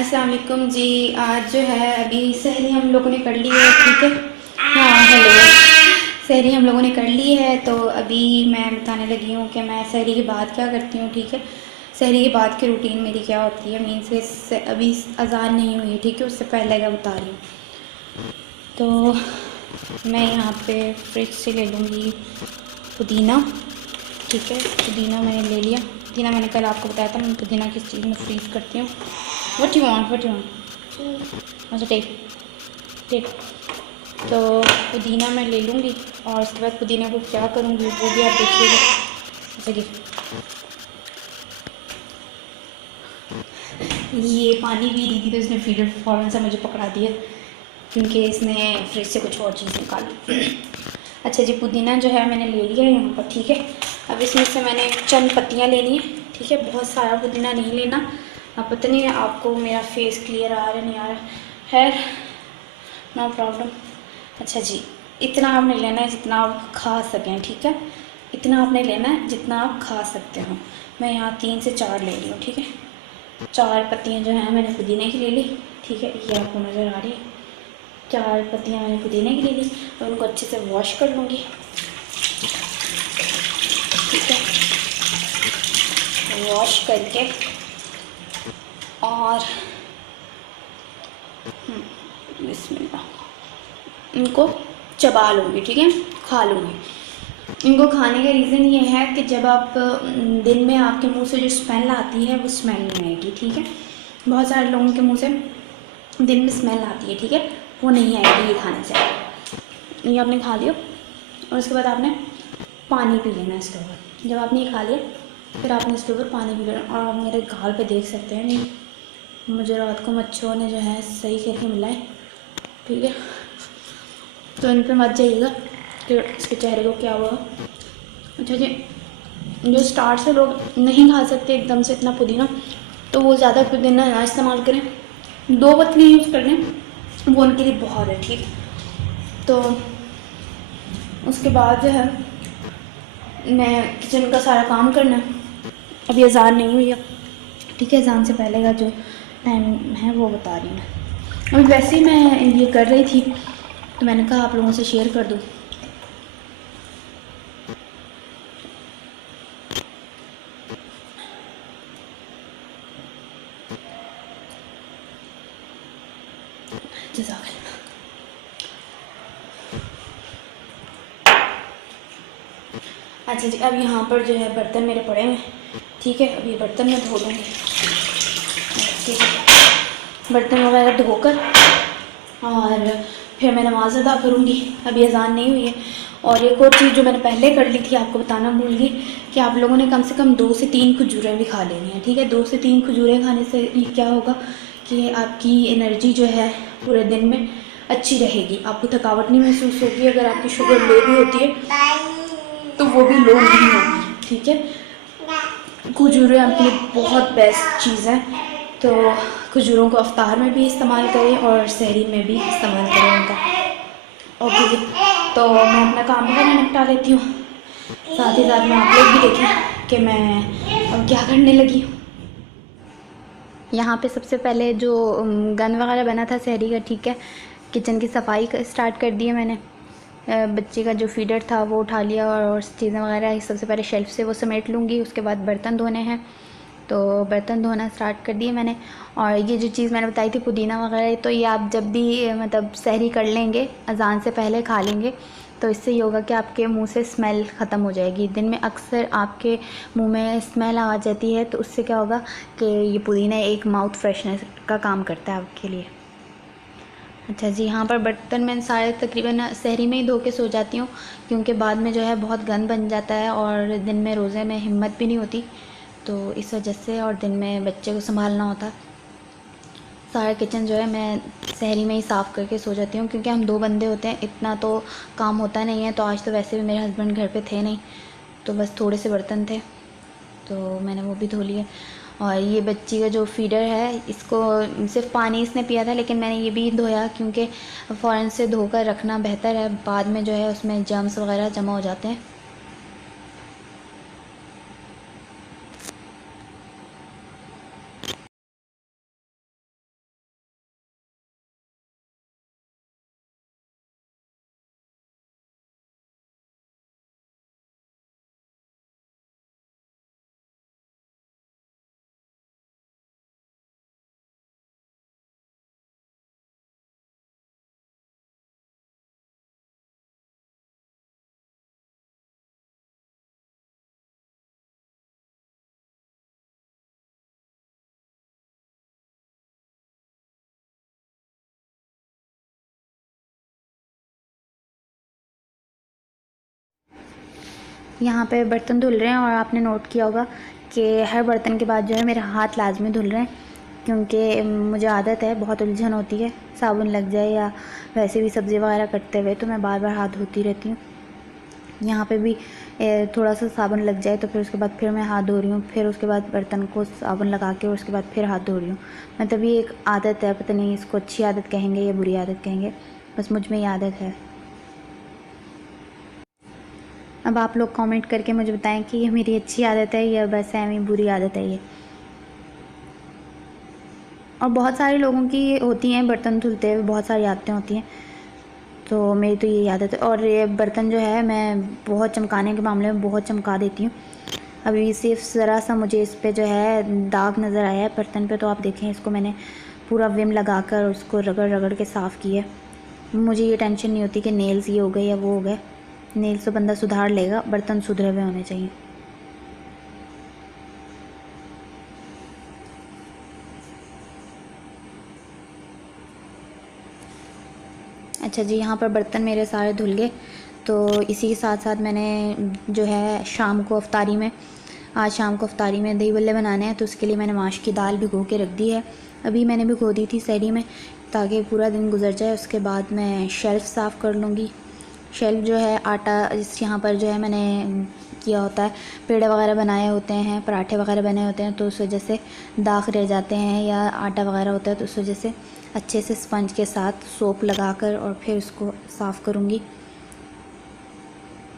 अस्सलाम वालेकुम जी। आज जो है अभी सहरी हम लोगों ने कर ली है, ठीक है। हाँ हेलो। सहरी हम लोगों ने कर ली है, तो अभी मैं बताने लगी हूँ कि मैं सहरी के बाद क्या करती हूँ, ठीक है। सहरी के बाद की रूटीन मेरी क्या होती है, मीन्स के अभी अजान नहीं हुई है, ठीक है, उससे पहले का बता रही हूँ। तो मैं यहाँ पे फ्रिज से ले लूँगी पुदीना, ठीक है। पुदीना मैंने ले लिया। पुदीना मैंने कल आपको बताया था, मैं पुदीना किस चीज़ में फ्रीज़ करती हूँ। What you want. अच्छा टेक टेक। तो पुदीना मैं ले लूँगी और उसके बाद पुदीना को क्या करूँगी वो भी आप देखिएगा। अच्छा कि ये पानी पी रही थी तो इसने फीडर फ़ौरन से मुझे पकड़ा दिया, क्योंकि इसने फ्रिज से कुछ और चीज़ निकाली। अच्छा जी, पुदीना जो है मैंने ले लिया है यहाँ पर, ठीक है। अब इसमें से मैंने चंद पत्तियाँ लेनी है, ठीक है। बहुत सारा पुदीना नहीं लेना। अब पता नहीं आपको मेरा फेस क्लियर आ रहा है नहीं आ रहा है, नो प्रॉब्लम। अच्छा जी, इतना आपने लेना है जितना आप खा सकें, ठीक है। इतना आपने लेना है जितना आप खा सकते हो। मैं यहाँ 3 से 4 ले रही हूँ, ठीक है। 4 पत्तियाँ जो हैं मैंने पुदीने की ले ली, ठीक है। ये आपको नज़र आ रही है। 4 पत्तियाँ मैंने पुदीने की ले ली और उनको अच्छे से वॉश कर लूँगी, ठीक है। वॉश करके और बिस्मिल्लाह इनको चबा लूँगी, ठीक है, खा लूँगी। इनको खाने का रीज़न ये है कि जब आप दिन में आपके मुंह से जो स्मेल आती है वो स्मेल नहीं आएगी, ठीक है। बहुत सारे लोगों के मुंह से दिन में स्मेल आती है, ठीक है, वो नहीं आएगी ये खाने से। ये आपने खा लिया और उसके बाद आपने पानी पी लेना इसके ऊपर। जब आपने ये खा लिया फिर आपने इसके ऊपर पानी पी लेना। और आप मेरे गाल पे देख सकते हैं, नहीं मुझे रात को मच्छरों ने जो है सही करके मिला है, ठीक है। तो इन पर मत जाइएगा कि इसके चेहरे को क्या हुआ। अच्छा जी, जो स्टार्ट से लोग नहीं खा सकते एकदम से इतना पुदीना, तो वो ज़्यादा पुदीना ना इस्तेमाल करें, 2 पत्तियाँ यूज़ कर लें, वो उनके लिए बहुत है, ठीक। तो उसके बाद जो है मैं किचन का सारा काम करना है। अभी अजान नहीं हुई है, ठीक है। अजान से पहले का जो टाइम है वो बता रही हूँ मैं। अभी वैसे ही मैं ये कर रही थी तो मैंने कहा आप लोगों से शेयर कर दूँ। जज़ाकल्लाह। अच्छा जी, अब यहाँ पर जो है बर्तन मेरे पड़े हैं, ठीक है। अब ये बर्तन मैं धो लूँगी, ठीक है। बर्तन वगैरह धोकर और फिर मैं नमाज़ अदा करूँगी। अभी अजान नहीं हुई है। और एक और चीज़ जो मैंने पहले कर ली थी आपको बताना भूल गई कि आप लोगों ने कम से कम 2 से 3 खजूरें भी खा लेनी है, ठीक है। 2 से 3 खजूरें खाने से क्या होगा कि आपकी एनर्जी जो है पूरे दिन में अच्छी रहेगी, आपको थकावट नहीं महसूस होगी। अगर आपकी शुगर लो भी होती है तो वो भी लो नहीं होगी, ठीक है। खजूरें आपके लिए बहुत बेस्ट चीज़ है, तो खजूरों को अफ्तार में भी इस्तेमाल करें और सहरी में भी इस्तेमाल करें उनका। ओके जी, तो मैं अपना काम वगैरह निपटा लेती हूँ, साथ ही साथ में आप लोग भी देखें कि मैं अब क्या करने लगी हूँ। यहाँ पे सबसे पहले जो गन वगैरह बना था सहरी का, ठीक है। किचन की सफाई स्टार्ट कर दी है मैंने। बच्चे का जो फीडर था वो उठा लिया और चीज़ें वगैरह सबसे पहले शेल्फ से वो समेट लूँगी। उसके बाद बर्तन धोने हैं, तो बर्तन धोना स्टार्ट कर दिए मैंने। और ये जो चीज़ मैंने बताई थी पुदीना वगैरह, तो ये आप जब भी मतलब सहरी कर लेंगे, अजान से पहले खा लेंगे, तो इससे ये होगा कि आपके मुंह से स्मेल ख़त्म हो जाएगी। दिन में अक्सर आपके मुंह में स्मेल आ जाती है, तो उससे क्या होगा कि ये पुदीना एक माउथ फ्रेशनर का काम करता है आपके लिए। अच्छा जी, यहाँ पर बर्तन मैं सारे तकरीबन सहरी में ही धो के सो जाती हूँ, क्योंकि बाद में जो है बहुत गंद बन जाता है और दिन में रोज़े में हिम्मत भी नहीं होती, तो इस वजह से। और दिन में बच्चे को संभालना होता। सारा किचन जो है मैं सहरी में ही साफ़ करके सो जाती हूँ, क्योंकि हम 2 बंदे होते हैं, इतना तो काम होता नहीं है। तो आज तो वैसे भी मेरे हस्बैंड घर पे थे नहीं, तो बस थोड़े से बर्तन थे, तो मैंने वो भी धो लिए। और ये बच्ची का जो फीडर है, इसको सिर्फ पानी इसने पिया था, लेकिन मैंने ये भी धोया, क्योंकि फ़ौरन से धोकर रखना बेहतर है, बाद में जो है उसमें जर्म्स वगैरह जमा हो जाते हैं। यहाँ पे बर्तन धुल रहे हैं और आपने नोट किया होगा कि हर बर्तन के बाद जो है मेरे हाथ लाजमी धुल रहे हैं, क्योंकि मुझे आदत है, बहुत उलझन होती है, साबुन लग जाए या वैसे भी सब्ज़ी वगैरह कटते हुए तो मैं बार बार हाथ धोती रहती हूँ। यहाँ पे भी थोड़ा सा साबुन लग जाए तो फिर उसके बाद फिर मैं हाथ धो रही हूँ, फिर उसके बाद बर्तन को साबुन लगा के और उसके बाद फिर हाथ धो रही हूँ। मतलब ये एक आदत है, पता नहीं इसको अच्छी आदत कहेंगे या बुरी आदत कहेंगे, बस मुझ में ये आदत है। अब आप लोग कमेंट करके मुझे बताएं कि ये मेरी अच्छी आदत है या बस ऐਵੇਂ बुरी आदत है ये। और बहुत सारे लोगों की होती हैं बर्तन धुलते हुए बहुत सारी आदतें होती हैं, तो मेरी तो ये आदत है। और ये बर्तन जो है मैं बहुत चमकाने के मामले में बहुत चमका देती हूँ। अभी सिर्फ ज़रा सा मुझे इस पे जो है दाग नज़र आया है बर्तन पे, तो आप देखें इसको मैंने पूरा विम लगाकर उसको रगड़ रगड़ के साफ़ किया। मुझे ये टेंशन नहीं होती कि नेल्स ये हो गए या वो हो गए, नेल्स तो बंदा सुधार लेगा, बर्तन सुधरे हुए होने चाहिए। अच्छा जी, यहाँ पर बर्तन मेरे सारे धुल गए, तो इसी के साथ साथ मैंने जो है आज शाम को अफ्तारी में दही बल्ले बनाने हैं, तो उसके लिए मैंने माश की दाल भिगो के रख दी है। अभी मैंने भिगो दी थी सहरी में ताकि पूरा दिन गुजर जाए। उसके बाद मैं शेल्फ़ साफ़ कर लूँगी। शेल्फ़ जो है आटा इस यहाँ पर जो है मैंने किया होता है, पेड़े वगैरह बनाए होते हैं, पराठे वगैरह बने होते हैं, तो उस वजह से दाग रह जाते हैं या आटा वगैरह होता है, तो उस वजह से अच्छे से स्पंज के साथ सोप लगाकर और फिर उसको साफ़ करूँगी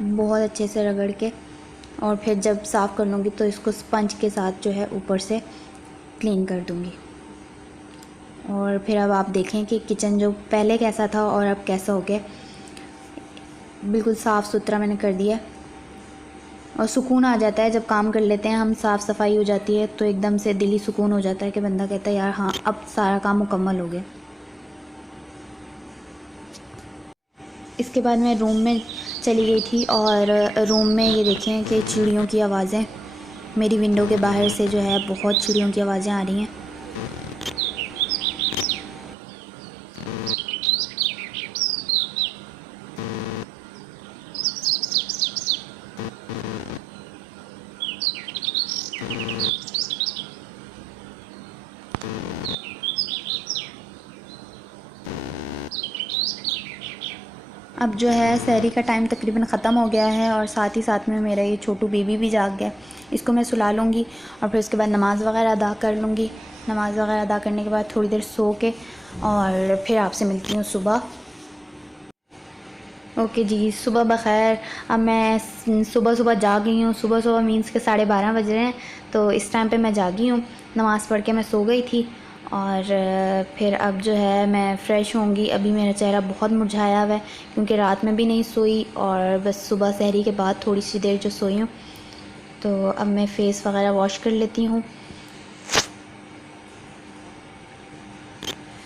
बहुत अच्छे से रगड़ के। और फिर जब साफ़ कर लूँगी तो इसको स्पंज के साथ जो है ऊपर से क्लीन कर दूँगी। और फिर अब आप देखें कि किचन जो पहले कैसा था और अब कैसा हो गया, बिल्कुल साफ़ सुथरा मैंने कर दिया। और सुकून आ जाता है जब काम कर लेते हैं हम, साफ़ सफाई हो जाती है तो एकदम से दिली सुकून हो जाता है कि बंदा कहता है यार हाँ अब सारा काम मुकम्मल हो गया। इसके बाद मैं रूम में चली गई थी और रूम में ये देखें कि चिड़ियों की आवाज़ें, मेरी विंडो के बाहर से जो है बहुत चिड़ियों की आवाज़ें आ रही हैं। अब जो है सहरी का टाइम तकरीबन ख़त्म हो गया है और साथ ही साथ में मेरा ये छोटू बेबी भी जाग गया। इसको मैं सुला लूँगी और फिर उसके बाद नमाज़ वगैरह अदा कर लूँगी। नमाज़ वगैरह अदा करने के बाद थोड़ी देर सो के और फिर आपसे मिलती हूँ सुबह। ओके जी, सुबह बख़ैर। अब मैं सुबह जाग गई हूँ। सुबह मीन्स के 12:30 बज रहे हैं, तो इस टाइम पे मैं जागी हूँ। नमाज़ पढ़ के मैं सो गई थी और फिर अब जो है मैं फ़्रेश होंगी। अभी मेरा चेहरा बहुत मुरझाया हुआ है क्योंकि रात में भी नहीं सोई और बस सुबह सहरी के बाद थोड़ी सी देर जो सोई हूँ। तो अब मैं फ़ेस वगैरह वॉश कर लेती हूँ।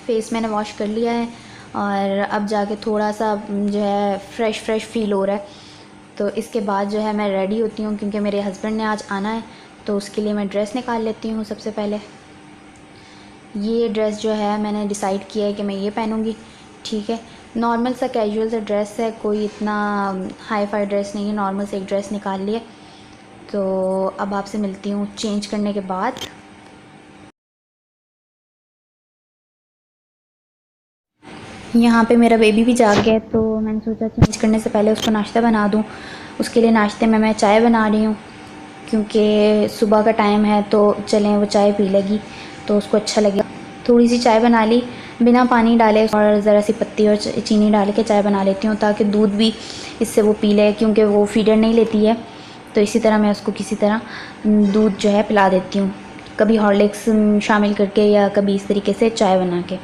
फ़ेस मैंने वॉश कर लिया है और अब जाके थोड़ा सा जो है फ़्रेश फ़ील हो रहा है। तो इसके बाद जो है मैं रेडी होती हूँ क्योंकि मेरे हस्बैंड ने आज आना है, तो उसके लिए मैं ड्रेस निकाल लेती हूँ। सबसे पहले ये ड्रेस जो है मैंने डिसाइड किया है कि मैं ये पहनूँगी। ठीक है, नॉर्मल सा कैजुअल सा ड्रेस है, कोई इतना हाई फाई ड्रेस नहीं है, नॉर्मल से एक ड्रेस निकाल लिए। तो अब आपसे मिलती हूँ चेंज करने के बाद। यहाँ पे मेरा बेबी भी जाग गया है, तो मैंने सोचा चेंज करने से पहले उसको नाश्ता बना दूँ। उसके लिए नाश्ते में मैं चाय बना रही हूँ क्योंकि सुबह का टाइम है, तो चलें वो चाय पी लेगी तो उसको अच्छा लगेगा। थोड़ी सी चाय बना ली बिना पानी डाले और ज़रा सी पत्ती और चीनी डाल के चाय बना लेती हूँ ताकि दूध भी इससे वो पी ले, क्योंकि वो फीडर नहीं लेती है। तो इसी तरह मैं उसको किसी तरह दूध जो है पिला देती हूँ, कभी हॉर्लिक्स शामिल करके या कभी इस तरीके से चाय बना के।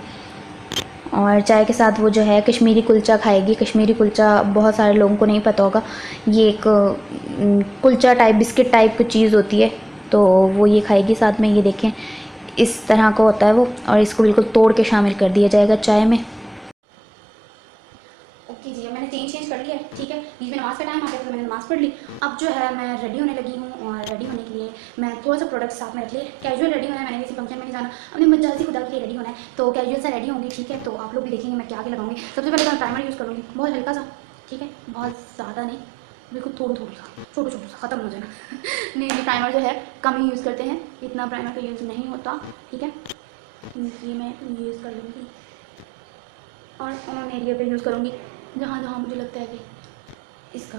और चाय के साथ वो जो है कश्मीरी कुलचा खाएगी। कश्मीरी कुलचा बहुत सारे लोगों को नहीं पता होगा, ये एक कुलचा टाइप बिस्किट टाइप की चीज़ होती है, तो वो ये खाएगी साथ में। ये देखें इस तरह का होता है वो, और इसको बिल्कुल तोड़ के शामिल कर दिया जाएगा चाय में। ओके जी, मैंने चेंज कर लिया है। ठीक है, बीच में नमाज़ का टाइम आ गया तो मैंने नमाज़ पढ़ ली। अब जो है मैं रेडी होने लगी हूँ और रेडी होने के लिए मैं थोड़ा सा प्रोडक्ट साथ में रख लिए। कैजुअल रेडी होना है, मैंने किसी फंक्शन में नहीं जाना, अपनी मजाजी खुदा के लिए रेडी होना है, तो कैजुअल सा रेडी होंगी। ठीक है, तो आप लोग भी देखेंगे मैं क्या लगाऊंगी। सबसे पहले तो मैं प्राइमर यूज़ करूँगी, बहुत हल्का सा। ठीक है, बहुत ज़्यादा नहीं, बिल्कुल थोड़ा थोड़ा सा, छोटा छोटा सा, ख़त्म हो जाना। नहीं, ये प्राइमर जो है कम ही यूज़ करते हैं, इतना प्राइमर का यूज़ नहीं होता, ठीक है। ये मैं यूज़ कर लूँगी और उन एरिया पे यूज़ करूँगी जहाँ जहाँ मुझे लगता है कि इसका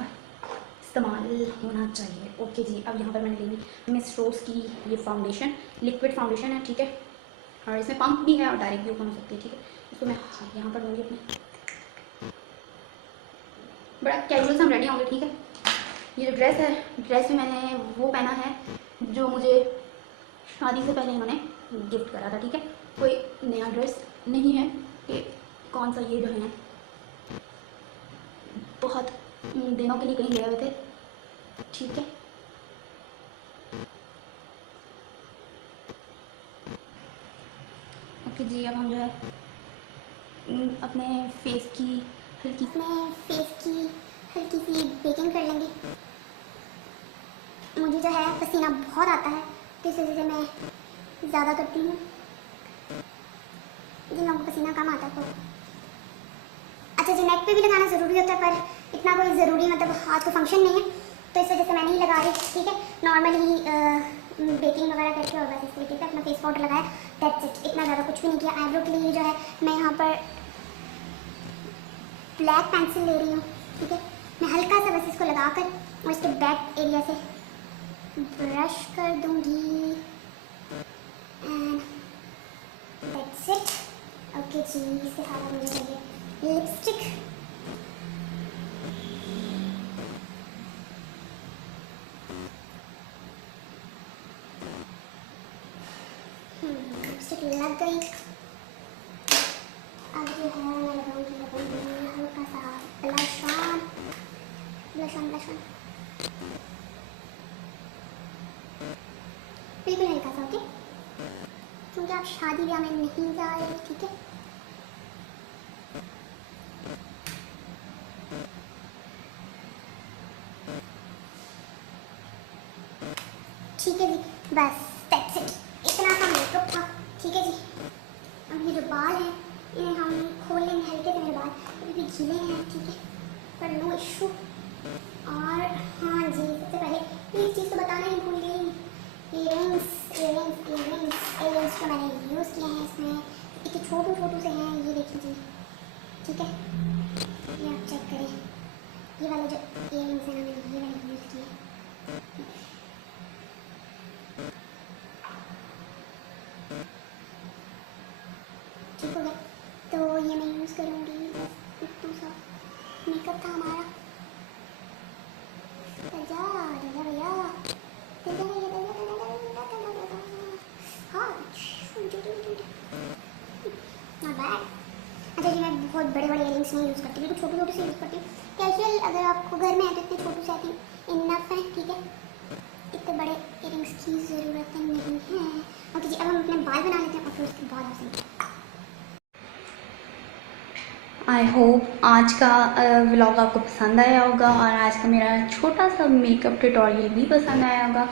इस्तेमाल होना चाहिए। ओके जी, अब यहाँ पर मैंने ली मिस रोज़ की ये फाउंडेशन, लिक्विड फाउंडेशन है, ठीक है। और इसमें पंप भी है और डायरेक्ट भी ओपन हो सकती है, ठीक है। इसको मैं यहाँ पर लूँगी अपने, बड़ा कैजुअल सा हम रेडी होंगे, ठीक है। ये जो ड्रेस है, ड्रेस में मैंने वो पहना है जो मुझे शादी से पहले इन्होंने गिफ्ट करा था, ठीक है। कोई नया ड्रेस नहीं है कि कौन सा, ये जो है बहुत दिनों के लिए कहीं गए हुए थे, ठीक है। ओके जी, अब हम जो है अपने फेस की हल्की सी बेकिंग कर लेंगे। मुझे जो है पसीना बहुत आता है, तो इस वजह से मैं ज़्यादा करती हूँ। जिन लोगों को पसीना कम आता है तो अच्छा जी, नेक पे भी लगाना ज़रूरी होता है, पर इतना कोई ज़रूरी मतलब हाथ को फंक्शन नहीं है, तो इस वजह से मैं नहीं लगा रही, ठीक है। नॉर्मली बेकिंग वगैरह करके और बस इस तरीके से अपना फेस पाउडर लगाया, दैट्स इट। इतना ज़्यादा कुछ भी नहीं किया। आईब्रो के लिए जो है मैं यहाँ पर ब्लैक पेंसिल ले रही हूँ, ठीक है। मैं हल्का सा बस इसको लगाकर और इसके बैक एरिया से ब्रश कर दूँगी एंड दैट्स इट। ओके जी, इसके साथ मुझे चाहिए लिपस्टिक। लिपस्टिक लग गई। अब जो है मैं लगाऊंगी हल्का सा ब्लश ऑन। बिल्कुल हल्का सा, ओके, क्योंकि आप शादी ब्याह में नहीं जा रहे, ठीक है। ठीक है जी, बस दैट्स इट, इतना सा मेकअप था, ठीक है जी। अब ये जो बाल हैं इन्हें हम खोल लेंगे, हल्के से मेरे बाल अभी भी गीले हैं, ठीक है, पर नो इशू। और हाँ जी, सबसे पहले एक चीज़ तो बताना ही भूल गई, इयरिंग्स जो मैंने यूज़ किए हैं इसमें एक छोटू से हैं, ये देख लीजिए, ठीक है। ये आप चेक करें, ये वाले जो इयरिंग्स हैं मैंने ये वाले यूज़ किए, ठीक हो गया। तो ये मैं यूज़ करूँगी, बस इतना सा मेकअप था हमारा। अच्छा जी, मैं बहुत बड़े इयरिंग्स नहीं यूज़ करती, बिल्कुल छोटे से यूज़ करती हूँ। कैजुअल अगर आपको घर में है तो इतने छोटे से आई थिंक इनफ है, ठीक है। इतने बड़े इयरिंग्स की ज़रूरत नहीं है। ओके जी, अब हम अपने बाल बना लेते हैं और फिर उसके बाद आपसे। आई होप आज का व्लॉग आपको पसंद आया होगा और आज का मेरा छोटा सा मेकअप ट्यूटोरियल भी पसंद आया होगा।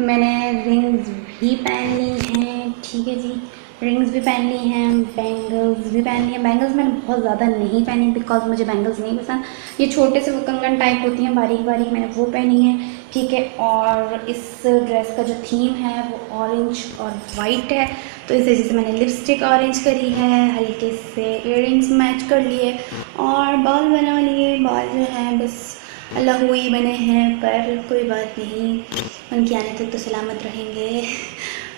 मैंने रिंग्स भी पहन ली हैं, ठीक है जी, रिंग्स भी पहन ली हैं, बैंगल्स भी पहन ली हैं। बैंगल्स मैंने बहुत ज़्यादा नहीं पहनी बिकॉज मुझे बैंगल्स नहीं पसंद। ये छोटे से वो कंगन टाइप होती हैं बारीक बारीक, मैंने वो पहनी है, ठीक है। और इस ड्रेस का जो थीम है वो ऑरेंज और वाइट है, तो इस वजह से मैंने लिपस्टिक ऑरेंज करी है, हल्के से इयररिंग्स मैच कर लिए और बाल बना लिए। बाल जो हैं बस अल्लाह हुई बने हैं, पर कोई बात नहीं, उनके आने तक तो सलामत रहेंगे।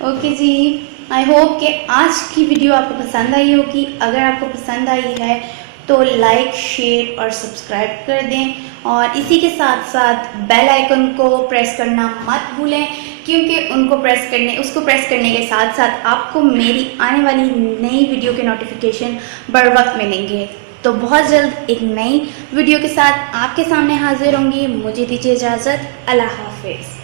ओके जी, आई होप कि आज की वीडियो आपको पसंद आई होगी। अगर आपको पसंद आई है तो लाइक, शेयर और सब्सक्राइब कर दें और इसी के साथ साथ बेल आइकन को प्रेस करना मत भूलें, क्योंकि उसको प्रेस करने के साथ साथ आपको मेरी आने वाली नई वीडियो के नोटिफिकेशन बर वक्त मिलेंगे। तो बहुत जल्द एक नई वीडियो के साथ आपके सामने हाजिर होंगी। मुझे दीजिए इजाज़त, अल्लाह हाफिज़।